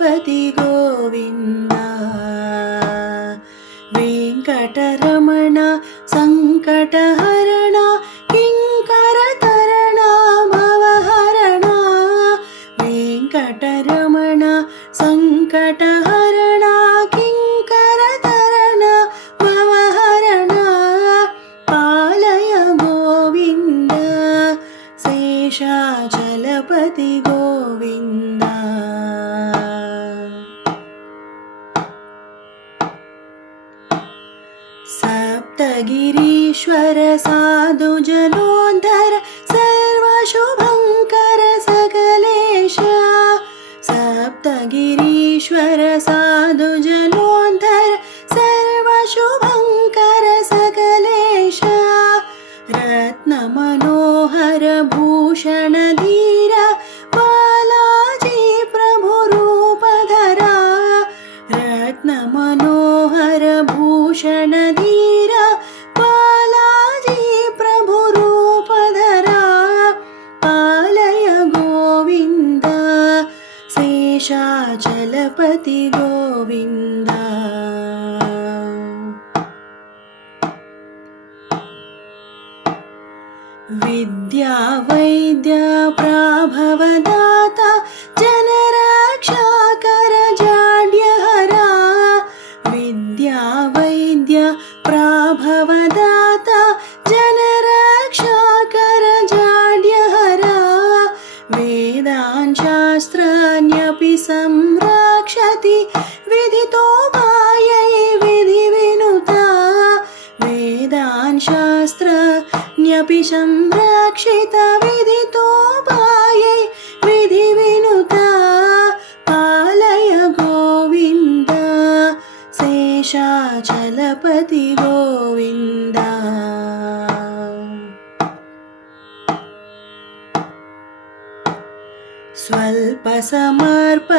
शेषाचलपति गोविन्द वेङ्कटरमण सङ्कटहरण किङ्करतरण भवहरण वेङ्कटरमण सङ्कटहरण किङ्करतरण भवहरण पालय गोविन्द शेषाचलपति गोविन्द सप्तगिरीश्वर साधु जलोद्धर सर्वशुभङ्कर सकलेश सप्तगिरीश्वर साधु जलोद्धर सर्वशुभङ्कर सकलेश रत्नमनोहर भूषण धीर बालाजी प्रभुरूपधरा रत्नमनोहर भूषण धीर बालाजी प्रभुरूपधरा पालय गोविन्द शेषाचलपति गोविन्द विद्या वैद्य प्राभवदाता जनरक्षाकर जाड्यहरा विद्या वैद्य प्राभवदाता जनरक्षाकर जाड्यहरा वेदान् शास्त्राण्यपि संरक्षति विदितोपायै विधिविनुता वेदान् शास्त्राण्यपि संरक्षित विदितोपायै विधिविनुता पालय गोविन्द शेषाचलपति गोविन्द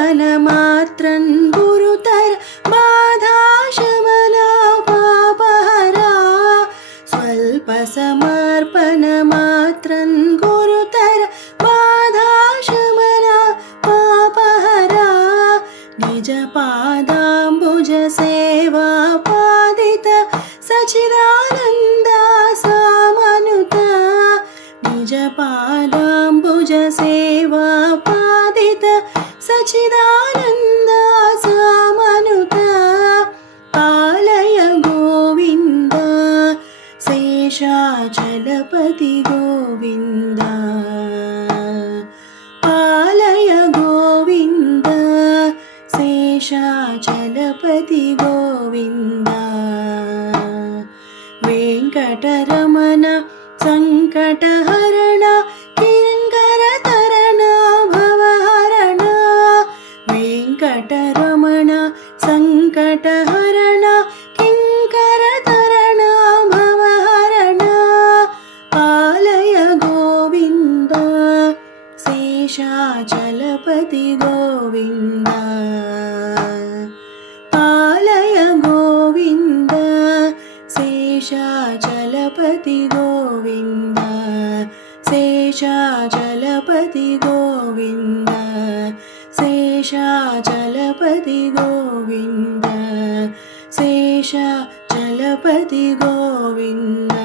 स्वल्पसमर्पणमात्रं गुरुतर बाधाशमना पापहरा स्वल्पसमर्पणमात्रं गुरुतर बाधाशमना पापहरा निजपादाम्बुज सेवा पादित सच्चिदानन्द सामनुता निजपादाम्बुज सेवा पादित सच्चिदानन्द सामनुता पालय गोविन्द शेषाचलपति गोविन्द पालय गोविन्द शेषाचलपति गोविन्द वेङ्कटरमण सङ्कटहरण किङ्करतरण भवहरण वेङ्कटरमण सङ्कटहरण किङ्करतरण भवहरण पालय गोविन्द शेषाचलपति गोविन्द पालय गोविन्द शेषाचलपति गोविन्द शेषाचलपति गोविन्द शेषाचलपति गोविन्द शेषाचलपति गोविन्द।